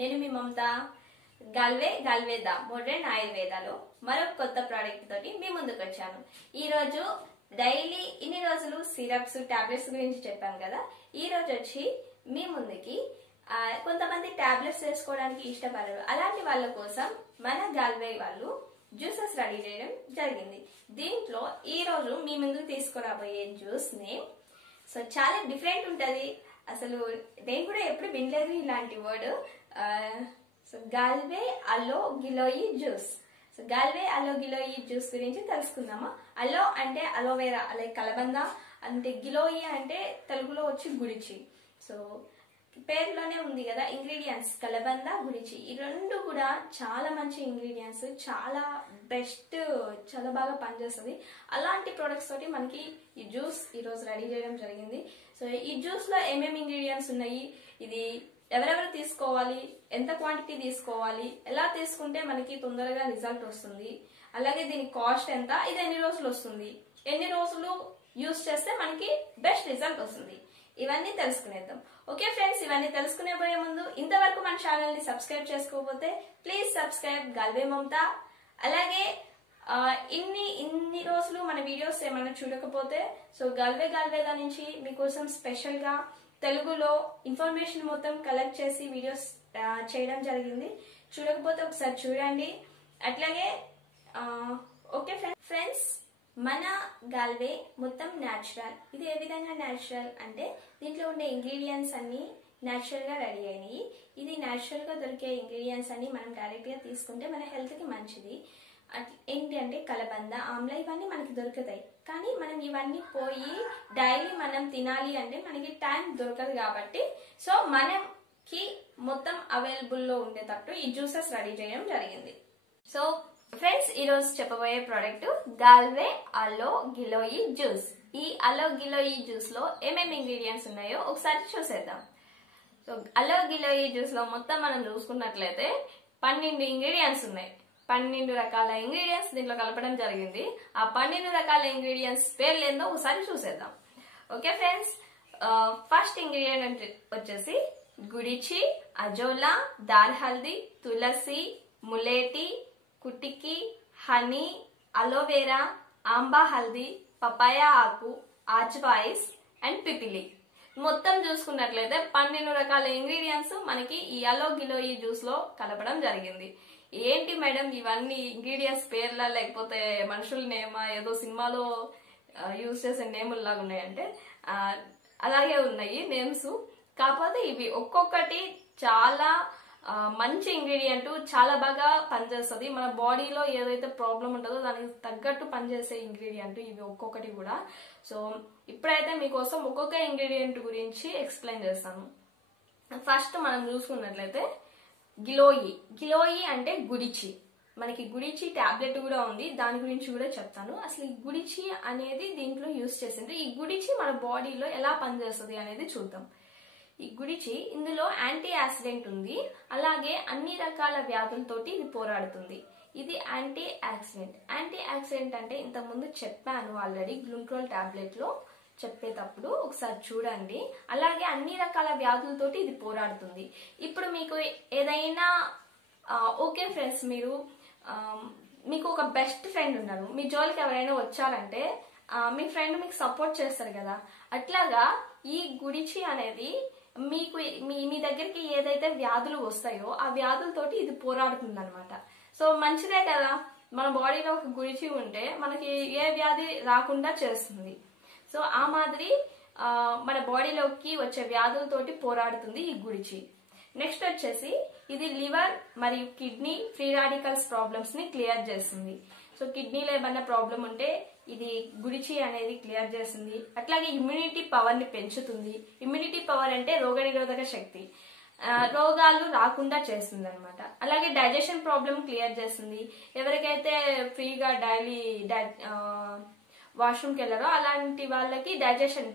నేను మీ మమత. గల్వేద మోడర్న్ ఆయుర్వేదాలో మరొక కొత్త ప్రోడక్ట్ తోటి మీ ముందుకు వచ్చాను. ఈ రోజు డైలీ ఇన్ని రోజులు సిరప్స్ టాబ్లెట్స్ గురించి చెప్పాను కదా. ఈ రోజు వచ్చి మీ ముందుకి కొంతమంది టాబ్లెట్స్ వేసుకోవడానికి ఇష్టపడరు, అలాంటి వాళ్ళ కోసం మన గాల్వే వాళ్ళు జ్యూసెస్ రెడీ చేయడం జరిగింది. దీంట్లో ఈ రోజు మీ ముందుకు తీసుకురాబోయే జ్యూస్ నేమ్ చాలా డిఫరెంట్ ఉంటది. అసలు నేను కూడా ఎప్పుడు వినలేదు ఇలాంటి వర్డ్. గాల్వే అలో గిలోయి జ్యూస్. గాల్వే అలో గిలోయి జ్యూస్ గురించి తెలుసుకుందామా. అలో అంటే అలోవేరా, అలాగే కలబంద అంటే, గిలోయి అంటే తెలుగులో వచ్చి గుడిచి. సో పేరులోనే ఉంది కదా ఇంగ్రీడియంట్స్, కలబంద గుడిచి. ఈ రెండు కూడా చాలా మంచి ఇంగ్రీడియంట్స్, చాలా బెస్ట్, చాలా బాగా పనిచేస్తుంది. అలాంటి ప్రొడక్ట్స్ తోటి మనకి ఈ జ్యూస్ ఈ రోజు రెడీ చేయడం జరిగింది. సో ఈ జ్యూస్ లో ఏమేమి ఇంగ్రీడియంట్స్ ఉన్నాయి, ఇది ఎవరెవరు తీసుకోవాలి, ఎంత క్వాంటిటీ తీసుకోవాలి, ఎలా తీసుకుంటే మనకి తొందరగా రిజల్ట్ వస్తుంది, అలాగే దీని కాస్ట్ ఎంత, ఇది ఎన్ని రోజులు వస్తుంది, ఎన్ని రోజులు యూస్ చేస్తే మనకి బెస్ట్ రిజల్ట్ వస్తుంది, ఇవన్నీ తెలుసుకునేద్దాం. ఓకే ఫ్రెండ్స్, ఇవన్నీ తెలుసుకునే పోయే ముందు ఇంతవరకు మన ఛానల్ ని సబ్స్క్రైబ్ చేసుకోకపోతే ప్లీజ్ సబ్స్క్రైబ్ గాల్వే మమత. అలాగే ఇన్ని రోజులు మన వీడియోస్ ఏమైనా చూడకపోతే గాల్వేదా నుంచి మీకోసం స్పెషల్ గా తెలుగులో ఇన్ఫర్మేషన్ మొత్తం కలెక్ట్ చేసి వీడియోస్ చేయడం జరిగింది. చూడకపోతే ఒకసారి చూడండి. అట్లాగే ఓకే ఫ్రెండ్స్, మన గాల్వే మొత్తం న్యాచురల్. ఇది ఏ విధంగా న్యాచురల్ అంటే దీంట్లో ఉండే ఇంగ్రీడియంట్స్ అన్ని న్యాచురల్ గా రెడీ అయినాయి. ఇది న్యాచురల్ గా దొరికే ఇంగ్రీడియంట్స్ అన్ని మనం డైరెక్ట్ గా తీసుకుంటే మన హెల్త్ కి మంచిది. ఏంటి అంటే కలబంద, ఆమ్లా ఇవన్నీ మనకి దొరుకుతాయి. కానీ మనం ఇవన్నీ పోయి డైలీ మనం తినాలి అంటే మనకి టైం దొరకదు కాబట్టి మనకి మొత్తం అవైలబుల్ లో ఉండేటట్టు ఈ జ్యూసెస్ రెడీ చేయడం జరిగింది. సో ఫ్రెండ్స్, ఈ రోజు చెప్పబోయే ప్రోడక్ట్ గాల్వే అలో గిలోయి జ్యూస్. ఈ అలో గిలోయి జ్యూస్ లో ఏమేమి ఇంగ్రీడియంట్స్ ఉన్నాయో ఒకసారి చూసేద్దాం. సో అలో గిలోయి జ్యూస్ లో మొత్తం మనం చూసుకున్నట్లయితే 12 ఇంగ్రీడియంట్స్ ఉన్నాయి. 12 రకాల ఇంగ్రీడియంట్స్ దీంట్లో కలపడం జరిగింది. ఆ 12 రకాల ఇంగ్రీడియంట్స్ పేర్లు ఏందో ఒకసారి చూసేద్దాం. ఓకే ఫ్రెండ్స్, ఫస్ట్ ఇంగ్రీడియంట్ వచ్చేసి గుడిచి, అజోలా, దాల్ హల్దీ, తులసి, ములేటి, కుటికి, హనీ, అలోవేరా, ఆంబా హల్దీ, పపాయా ఆకు, ఆజ్వాయిస్ అండ్ పిపిలి. మొత్తం చూసుకున్నట్లయితే 12 రకాల ఇంగ్రీడియంట్స్ మనకి ఈ అలో గిలోయి జ్యూస్ లో కలపడం జరిగింది. ఏంటి మేడం ఇవన్నీ ఇంగ్రీడియంట్స్ పేర్లా లేకపోతే మనుషుల నేమా, ఏదో సినిమాలో యూజ్ చేసే నేములు లాగా ఉన్నాయంటే అలాగే ఉన్నాయి నేమ్స్. కాకపోతే ఇవి ఒక్కొక్కటి చాలా మంచి ఇంగ్రీడియంట్, చాలా బాగా పనిచేస్తుంది. మన బాడీలో ఏదైతే ప్రాబ్లం ఉంటుందో దానికి తగ్గట్టు పనిచేసే ఇంగ్రీడియంట్ ఇవి ఒక్కొక్కటి కూడా. సో ఇప్పుడైతే మీకోసం ఒక్కొక్క ఇంగ్రీడియంట్ గురించి ఎక్స్ప్లెయిన్ చేస్తాను. ఫస్ట్ మనం చూసుకున్నట్లయితే గిలోయి అంటే గుడిచి. మనకి గుడిచి టాబ్లెట్ కూడా ఉంది, దాని గురించి కూడా చెప్తాను. అసలు ఈ గుడిచి అనేది దీంట్లో యూజ్ చేసింది. ఈ గుడిచి మన బాడీలో ఎలా పనిచేస్తుంది అనేది చూద్దాం. ఈ గుడిచి ఇందులో యాంటీ ఆక్సిడెంట్ ఉంది, అలాగే అన్ని రకాల వ్యాధులతోటి ఇది పోరాడుతుంది. ఇది యాంటీ ఆక్సిడెంట్. యాంటీ ఆక్సిడెంట్ అంటే ఇంతకుముందు చెప్పాను ఆల్రెడీ గ్లూట్రోల్ టాబ్లెట్ లో చెప్పేటప్పుడు, ఒకసారి చూడండి. అలాగే అన్ని రకాల వ్యాధులతోటి ఇది పోరాడుతుంది. ఇప్పుడు మీకు ఏదైనా ఓకే ఫ్రెండ్స్, మీకు ఒక బెస్ట్ ఫ్రెండ్ ఉన్నారు, మీ జోలికి ఎవరైనా వచ్చారంటే మీ ఫ్రెండ్ మీకు సపోర్ట్ చేస్తారు కదా, అట్లాగా ఈ గుడిచి అనేది మీ దగ్గరికి ఏదైతే వ్యాధులు వస్తాయో ఆ వ్యాధులతోటి ఇది పోరాడుతుంది అనమాట. సో మంచిదే కదా, మన బాడీలో ఒక గుడిచి ఉంటే మనకి ఏ వ్యాధి రాకుండా చేస్తుంది. సో ఆ మాదిరి మన బాడీలోకి వచ్చే వ్యాధులతోటి పోరాడుతుంది ఈ గుడిచి. నెక్స్ట్ వచ్చేసి ఇది లివర్ మరియు కిడ్నీ ఫ్రీ రాడికల్స్ ప్రాబ్లమ్స్ ని క్లియర్ చేస్తుంది. సో కిడ్నీలో ఏమన్నా ప్రాబ్లం ఉంటే ఇది గుడిచి అనేది క్లియర్ చేస్తుంది. అట్లాగే ఇమ్యూనిటీ పవర్ ని పెంచుతుంది. ఇమ్యూనిటీ పవర్ అంటే రోగనిరోధక శక్తి, రోగాలు రాకుండా చేస్తుంది అనమాట. అలాగే డైజెషన్ ప్రాబ్లం క్లియర్ చేస్తుంది. ఎవరికైతే ఫ్రీగా డైలీ వాష్రూమ్కి వెళ్ళరో అలాంటి వాళ్ళకి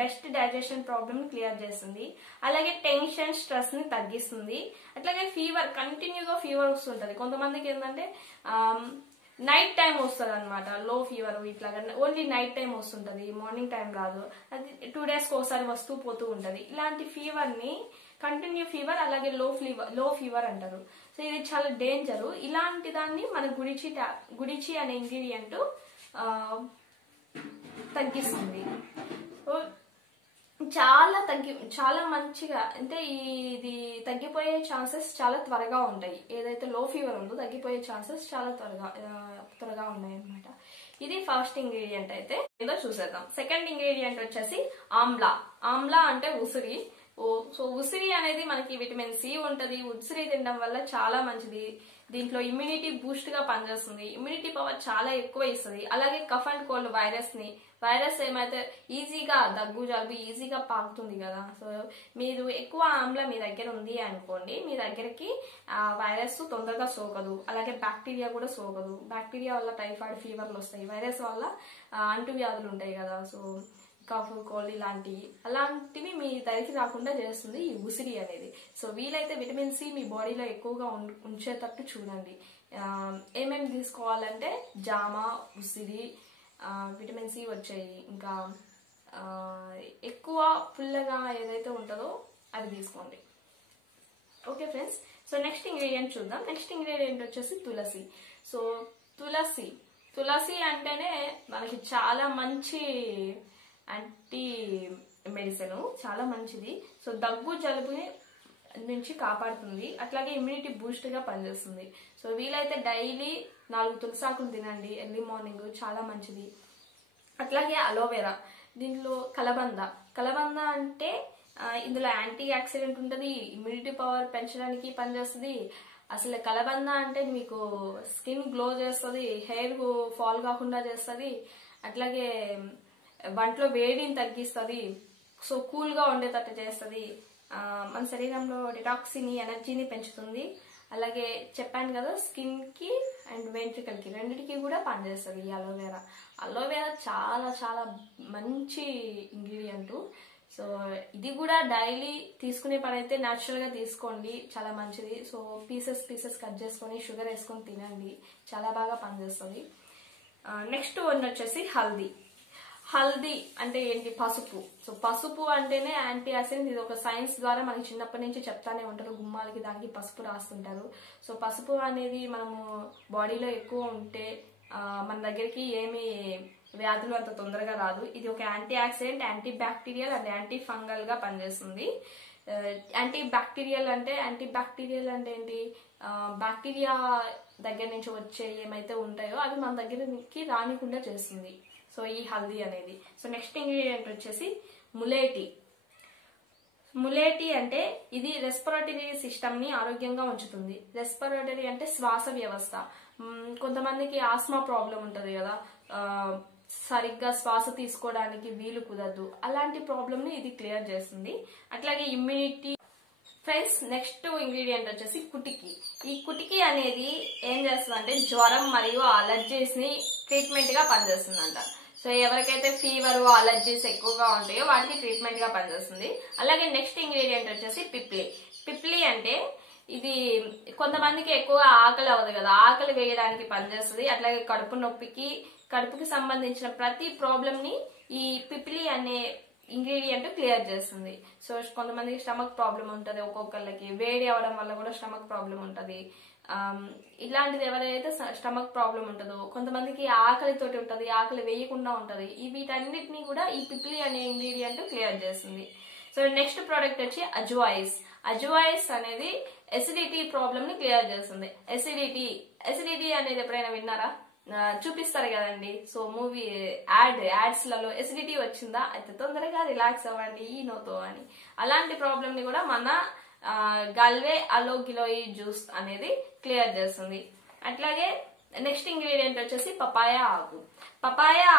బెస్ట్ డైజెషన్ ప్రాబ్లమ్ క్లియర్ చేస్తుంది. అలాగే టెన్షన్, స్ట్రెస్ ని తగ్గిస్తుంది. అట్లాగే కంటిన్యూగా ఫీవర్ వస్తుంటది. కొంతమందికి ఏంటంటే నైట్ టైం వస్తుంది అనమాట, లో ఫీవర్ ఇట్లాగా ఓన్లీ నైట్ టైం వస్తుంటది, మార్నింగ్ టైం రాదు. అది 2 days ఒకసారి వస్తూ పోతూ ఉంటది. ఇలాంటి ఫీవర్ ని కంటిన్యూ ఫీవర్, అలాగే లో ఫీవర్ అంటారు. సో ఇది చాలా డేంజర్. ఇలాంటి దాన్ని మన గుడిచి అనే ఇంగ్రీడియంట్ తగ్గిస్తుంది. సో చాలా మంచిగా, అంటే ఇది తగ్గిపోయే ఛాన్సెస్ చాలా త్వరగా ఉంటాయి. ఏదైతే లో ఫీవర్ ఉందో తగ్గిపోయే ఛాన్సెస్ చాలా త్వరగా ఉన్నాయి అన్నమాట. ఇది ఫస్ట్ ఇంగ్రీడియంట్. అయితే ఏదో చూసేద్దాం. సెకండ్ ఇంగ్రీడియంట్ వచ్చేసి ఆమ్లా. ఆమ్లా అంటే ఉసిరి. సో ఉసిరి అనేది మనకి విటమిన్ సి ఉంటది. ఉసిరి తినడం వల్ల చాలా మంచిది. దీంట్లో ఇమ్యూనిటీ బూస్ట్ గా పనిచేస్తుంది. ఇమ్యూనిటీ పవర్ చాలా ఎక్కువ ఇస్తుంది. అలాగే కఫ్ అండ్ కోల్డ్ వైరస్ ఏమైతే ఈజీగా దగ్గు జలుబు ఈజీగా పాకుతుంది కదా. సో మీరు ఎక్కువ ఆమ్లా మీ దగ్గర ఉంది అనుకోండి, మీ దగ్గరికి వైరస్ తొందరగా సోకదు. అలాగే బ్యాక్టీరియా కూడా సోకదు. బ్యాక్టీరియా వల్ల టైఫాయిడ్ ఫీవర్లు వస్తాయి. వైరస్ వల్ల అంటువ్యాధులు ఉంటాయి కదా. సో కఫ్ కోల్డ్ అలాంటివి మీ దరికి రాకుండా చేస్తుంది ఈ ఉసిరి అనేది. సో వీలైతే విటమిన్ సి మీ బాడీలో ఎక్కువగా ఉంచేటట్టు చూడండి. ఏమేమి తీసుకోవాలంటే జామ, ఉసిరి, విటమిన్ సి వచ్చాయి. ఇంకా ఎక్కువ పుల్లగా ఏదైతే ఉంటుందో అది తీసుకోండి. Okay friends. So next ingredient చూద్దాం. నెక్స్ట్ ఇంగ్రీడియంట్ వచ్చేసి తులసి. సో తులసి అంటేనే మనకి చాలా మంచి యాంటీ మెడిసిన్, చాలా మంచిది. సో దగ్గు జలుబుని నుంచి కాపాడుతుంది. అట్లాగే ఇమ్యూనిటీ బూస్ట్ గా పనిచేస్తుంది. సో వీలైతే డైలీ 4 తులసాకులు తినండి ఎర్లీ మార్నింగ్, చాలా మంచిది. అట్లాగే అలోవెరా. దీంట్లో కలబంద అంటే ఇందులో యాంటీ ఆక్సిడెంట్ ఉంటుంది. ఇమ్యూనిటీ పవర్ పెంచడానికి పనిచేస్తుంది. అసలు కలబంద అంటే మీకు స్కిన్ గ్లో చేస్తుంది, హెయిర్ ఫాల్ కాకుండా చేస్తుంది. అట్లాగే వంటలో వేడిని తగ్గిస్తుంది. సో కూల్ గా ఉండేటట్టు చేస్తుంది. మన శరీరంలో డిటాక్సిని, ఎనర్జీని పెంచుతుంది. అలాగే చెప్పాను కదా, స్కిన్ కి అండ్ వెంట్రికల్ కి రెండిటికి కూడా పనిచేస్తుంది ఈ అలోవెరా చాలా చాలా మంచి ఇంగ్రీడియంట్. సో ఇది కూడా డైలీ తీసుకునే పని అయితే న్యాచురల్ గా తీసుకోండి, చాలా మంచిది. సో పీసెస్ కట్ చేసుకొని షుగర్ వేసుకొని తినండి, చాలా బాగా పనిచేస్తుంది. నెక్స్ట్ వన్ వచ్చేసి హల్దీ అంటే ఏంటి? పసుపు. సో పసుపు అంటేనే యాంటీ ఆక్సిడెంట్. ఇది ఒక సైన్స్ ద్వారా మనకి చిన్నప్పటి నుంచి చెప్తానే ఉంటారు. గుమ్మాలకి దానికి పసుపు రాస్తుంటారు. సో పసుపు అనేది మనము బాడీలో ఎక్కువ ఉంటే మన దగ్గరికి ఏమి వ్యాధులు అంత తొందరగా రాదు. ఇది ఒక anti oxidant, anti bacterial and anti fungal గా పనిచేస్తుంది. యాంటీ బ్యాక్టీరియల్ అంటే ఏంటి? బ్యాక్టీరియా దగ్గర నుంచి వచ్చే ఏమైతే ఉంటాయో అవి మన దగ్గరికి రానికుండా చేస్తుంది. సో ఈ హల్దీ అనేది. సో నెక్స్ట్ ఇంగ్రీడియంట్ వచ్చేసి ములేటి అంటే ఇది రెస్పిరేటరీ సిస్టమ్ ని ఆరోగ్యంగా ఉంచుతుంది. రెస్పిరేటరీ అంటే శ్వాస వ్యవస్థ. కొంతమందికి ఆస్మా ప్రాబ్లం ఉంటది కదా, సరిగ్గా శ్వాస తీసుకోవడానికి వీలు కుదరదు. అలాంటి ప్రాబ్లమ్ ని ఇది క్లియర్ చేస్తుంది. అట్లాగే ఇమ్యూనిటీ. ఫ్రెండ్స్, నెక్స్ట్ ఇంగ్రీడియంట్ వచ్చేసి కుటికి. ఈ కుటికి అనేది ఏం చేస్తుంది అంటే జ్వరం మరియు అలర్జీస్ ని ట్రీట్మెంట్ గా పనిచేస్తుంది అంట. సో ఎవరికైతే ఫీవర్, అలర్జీస్ ఎక్కువగా ఉంటాయో వాటికి ట్రీట్మెంట్ గా పనిచేస్తుంది. అలాగే నెక్స్ట్ ఇంగ్రీడియంట్ వచ్చేసి పిప్లి అంటే ఇది కొంతమందికి ఎక్కువ ఆకలి అవ్వదు కదా, ఆకలి వేయడానికి పనిచేస్తుంది. అట్లాగే కడుపుకి సంబంధించిన ప్రతి ప్రాబ్లమ్ ని ఈ పిప్లి అనే ఇంగ్రీడియంట్ క్లియర్ చేస్తుంది. సో కొంతమందికి స్టమక్ ప్రాబ్లం ఉంటది, ఒక్కొక్కళ్ళకి వేడి అవడం వల్ల కూడా స్టమక్ ప్రాబ్లం ఉంటది. ఇలాంటిది ఎవరైతే స్టమక్ ప్రాబ్లం ఉంటుందో, కొంతమందికి ఆకలితోటి ఉంటది, ఆకలి వేయకుండా ఉంటది. వీటన్నిటిని కూడా ఈ పిప్లి అనే ఇంగ్రీడియంట్ క్లియర్ చేస్తుంది. సో నెక్స్ట్ ప్రోడక్ట్ వచ్చి అజ్వాయిస్ అనేది ఎసిడిటీ ప్రాబ్లమ్ ని క్లియర్ చేస్తుంది. ఎసిడిటీ అనేది ఎప్పుడైనా విన్నారా? చూపిస్తారు కదండి. సో మూవీ యాడ్స్ లలో ఎసిడిటీ వచ్చిందా అయితే తొందరగా రిలాక్స్ అవ్వండి ఈనోతో అని. అలాంటి ప్రాబ్లమ్ ని కూడా మన గల్వే అలో గిలోయి జ్యూస్ అనేది క్లియర్ చేస్తుంది. అట్లాగే నెక్స్ట్ ఇంగ్రీడియంట్ వచ్చేసి పపాయ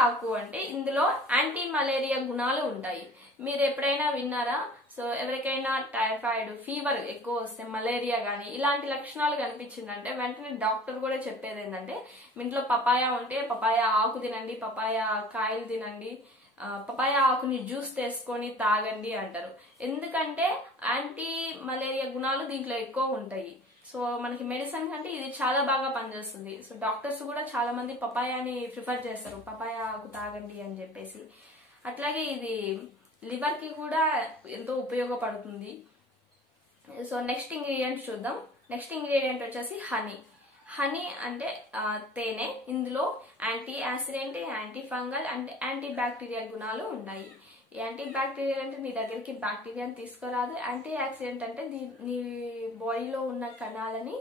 ఆకు అంటే ఇందులో యాంటీ మలేరియా గుణాలు ఉంటాయి. మీరు ఎప్పుడైనా విన్నారా? సో ఎవరికైనా టైఫాయిడ్ ఫీవర్ ఎక్కువ వస్తే, మలేరియా గానీ ఇలాంటి లక్షణాలు కనిపించిందంటే వెంటనే డాక్టర్ కూడా చెప్పేది ఏంటంటే మీ ఇంట్లో పపాయ ఉంటే పపాయ ఆకు తినండి, పపాయ కాయలు తినండి, పపాయ ఆకుని జ్యూస్ తీసుకొని తాగండి అంటారు. ఎందుకంటే యాంటీ మలేరియా గుణాలు దీంట్లో ఎక్కువ ఉంటాయి. సో మనకి మెడిసిన్ కంటే ఇది చాలా బాగా పనిచేస్తుంది. సో డాక్టర్స్ కూడా చాలా మంది పపాయాని ప్రిఫర్ చేస్తారు, పపాయ ఆకు తాగండి అని చెప్పేసి. అట్లాగే ఇది లివర్ కి కూడా ఎంతో ఉపయోగపడుతుంది. సో నెక్స్ట్ ఇంగ్రీడియంట్ చూద్దాం. నెక్స్ట్ ఇంగ్రీడియంట్ వచ్చేసి హనీ. హనీ అంటే తేనె. ఇందులో యాంటీ యాసిడెంట్, యాంటీ ఫంగల్ అంటే యాంటీ బ్యాక్టీరియల్ గుణాలు ఉన్నాయి. యాంటీ బ్యాక్టీరియల్ అంటే నీ దగ్గరికి బ్యాక్టీరియాని తీసుకురాదు. యాంటీ యాక్సిడెంట్ అంటే నీ బాడీలో ఉన్న కణాలని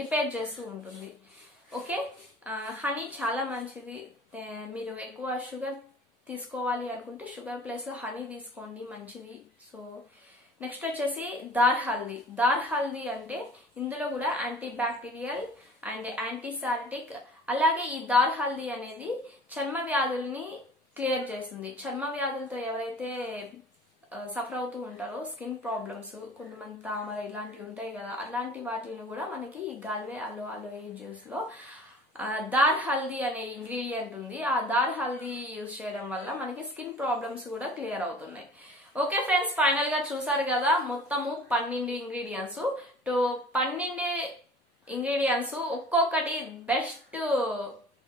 రిపేర్ చేస్తూ ఉంటుంది. ఓకే, హనీ చాలా మంచిది. మీరు ఎక్కువ షుగర్ తీసుకోవాలి అనుకుంటే షుగర్ ప్లస్ హనీ తీసుకోండి, మంచిది. సో నెక్స్ట్ వచ్చేసి దార్ హల్దీ. దార్ హల్దీ అంటే ఇందులో కూడా యాంటీ బ్యాక్టీరియల్ అండ్ యాంటీసెప్టిక్. అలాగే ఈ దార్ హల్దీ అనేది చర్మ వ్యాధుల్ని క్లియర్ చేస్తుంది. చర్మ వ్యాధులతో ఎవరైతే సఫర్ అవుతూ ఉంటారో, స్కిన్ ప్రాబ్లమ్స్, కొంతమంది తామర ఇలాంటివి ఉంటాయి కదా, అలాంటి వాటిని కూడా మనకి ఈ గాల్వే అలోవెరా జ్యూస్ లో దార్ హల్దీ అనే ఇంగ్రీడియంట్ ఉంది. ఆ దార్ హల్దీ యూజ్ చేయడం వల్ల మనకి స్కిన్ ప్రాబ్లమ్స్ కూడా క్లియర్ అవుతున్నాయి. ఓకే ఫ్రెండ్స్, ఫైనల్ గా చూసారు కదా మొత్తము 12 ఇంగ్రీడియంట్స్. 12 ఇంగ్రీడియంట్స్ ఒక్కొక్కటి బెస్ట్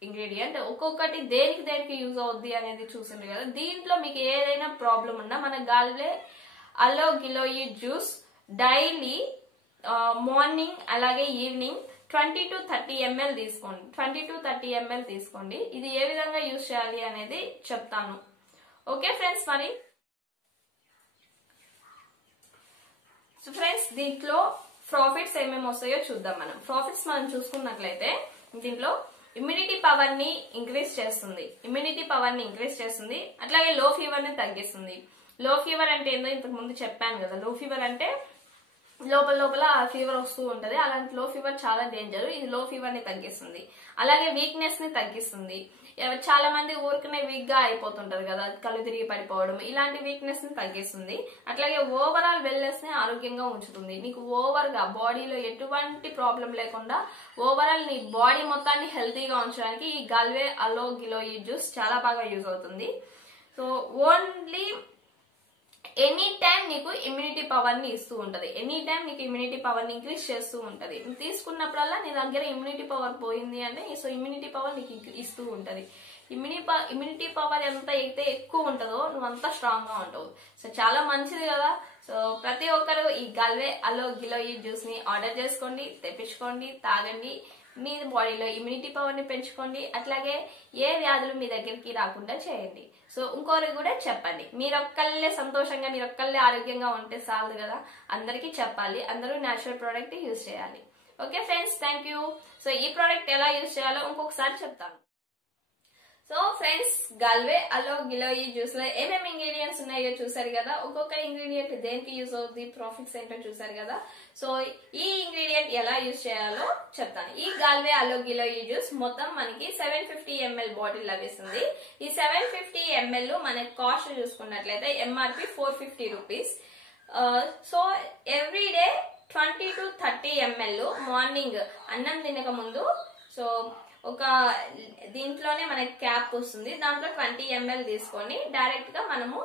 ఇంగ్రీడియంట్, ఒక్కొక్కటి దేనికి యూజ్ అవుద్ది అనేది చూసింది కదా. దీంట్లో మీకు ఏదైనా ప్రాబ్లం ఉన్నా మన గాల్వే అలో గిలోయి జ్యూస్ డైలీ మార్నింగ్ అలాగే ఈవినింగ్ 20 to 30 ml తీసుకోండి. 20 to 30 ml తీసుకోండి. ఇది ఏ విధంగా యూజ్ చేయాలి అనేది చెప్తాను. ఓకే ఫ్రెండ్స్, మరి సో ఫ్రెండ్స్ దీంట్లో ప్రాఫిట్స్ ఏమేమి వస్తాయో చూద్దాం. ప్రాఫిట్స్ మనం చూసుకున్నట్లయితే దీంట్లో ఇమ్యూనిటీ పవర్ ని ఇంక్రీజ్ చేస్తుంది. అట్లాగే లో ఫీవర్ ని తగ్గిస్తుంది. లో ఫీవర్ అంటే ఏందో ఇంతకు ముందు చెప్పాను కదా. లో ఫీవర్ అంటే లోపల ఫీవర్ వస్తూ ఉంటది. అలాంటి లో ఫీవర్ చాలా డేంజర్. ఇది లో ఫీవర్ ని తగ్గిస్తుంది. అలాగే వీక్నెస్ ని తగ్గిస్తుంది. చాలా మంది ఊరికనే వీక్ గా అయిపోతుంటారు కదా, కళ్ళు తిరిగి పడిపోవడం, ఇలాంటి వీక్నెస్ ని తగ్గిస్తుంది. అట్లాగే ఓవరాల్ వెల్నెస్ ని ఆరోగ్యంగా ఉంచుతుంది. నీకు ఓవర్ గా బాడీలో ఎటువంటి ప్రాబ్లం లేకుండా ఓవరాల్ నీ బాడీ మొత్తాన్ని హెల్తీగా ఉంచడానికి ఈ గాల్వే అలో గిలోయి జ్యూస్ చాలా బాగా యూజ్ అవుతుంది. సో ఓన్లీ ఎనీ టైం నీకు ఇమ్యూనిటీ పవర్ ని ఇస్తూ ఉంటది. ఎనీ టైం నీకు ఇమ్యూనిటీ పవర్ ని ఇంక్రీజ్ చేస్తూ ఉంటది. తీసుకున్నప్పుడల్లా నీ దగ్గర ఇమ్యూనిటీ పవర్ పోయింది అంటే సో ఇమ్యూనిటీ పవర్ నీకు ఇస్తూ ఉంటది. ఇమ్యూనిటీ పవర్ ఎంత అయితే ఎక్కువ ఉంటుందో నువ్వు అంతా స్ట్రాంగ్ గా ఉంటావు. సో చాలా మంచిది కదా. సో ప్రతి ఒక్కరు ఈ గాల్వే అలో గిలోయి జ్యూస్ ని ఆర్డర్ చేసుకోండి, తెప్పించుకోండి, తాగండి. మీ బాడీలో ఇమ్యూనిటీ పవర్ ని పెంచుకోండి. అట్లాగే ఏ వ్యాధులు మీ దగ్గరికి రాకుండా చేయండి. సో ఇంకోరికి కూడా చెప్పండి. మీరొక్కళ్ళే సంతోషంగా, మీరొక్కళ్ళే ఆరోగ్యంగా ఉంటే చాలు కదా, అందరికీ చెప్పాలి. అందరూ న్యాచురల్ ప్రోడక్ట్ యూజ్ చేయాలి. Okay friends, thank you. So ఈ ప్రోడక్ట్ ఎలా యూజ్ చేయాలో ఇంకొకసారి చెప్తాను. సో ఫ్రెండ్స్, గాల్వే అలో గిలోయి జ్యూస్ లో ఏమేమి ఇంగ్రీడియంట్స్ ఉన్నాయో చూసారు కదా. ఒక్కొక్క ఇంగ్రీడియంట్ దేనికి యూజ్ అవుతుంది, ప్రాఫిట్స్ ఏంటో చూసారు కదా. సో ఈ ఇంగ్రీడియంట్ ఎలా యూజ్ చేయాలో చెప్తాను. ఈ గాల్వే అలో గిలోయి జ్యూస్ మొత్తం మనకి 750 ml బాటిల్ లభిస్తుంది. ఈ 750 ml మనకి కాస్ట్ చూసుకున్నట్లయితే MRP 450 rupees. So every day 20 to 30 ml morning అన్నం తినక ముందు. సో ఒక దీంట్లోనే మనకి క్యాప్ వస్తుంది, దాంట్లో 20 ml తీసుకొని డైరెక్ట్ గా మనము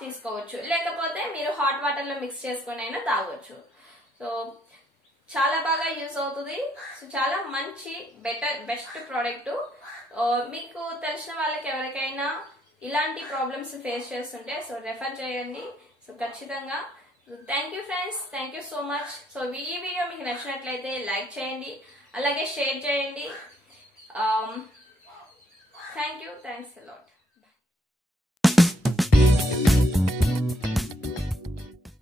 తీసుకోవచ్చు. లేకపోతే మీరు హాట్ వాటర్ లో మిక్స్ చేసుకొని అయినా తాగొచ్చు. సో చాలా బాగా యూజ్ అవుతుంది. సో చాలా మంచి బెస్ట్ ప్రోడక్ట్. మీకు తెలిసిన వాళ్ళకి ఎవరికైనా ఇలాంటి ప్రాబ్లమ్స్ ఫేస్ చేస్తుంటే సో రెఫర్ చేయండి. సో ఖచ్చితంగా. Thank you friends, thank you so much. So ఈ వీడియో మీకు నచ్చినట్లయితే లైక్ చేయండి, అలాగే షేర్ చేయండి. Thank you. Thanks a lot.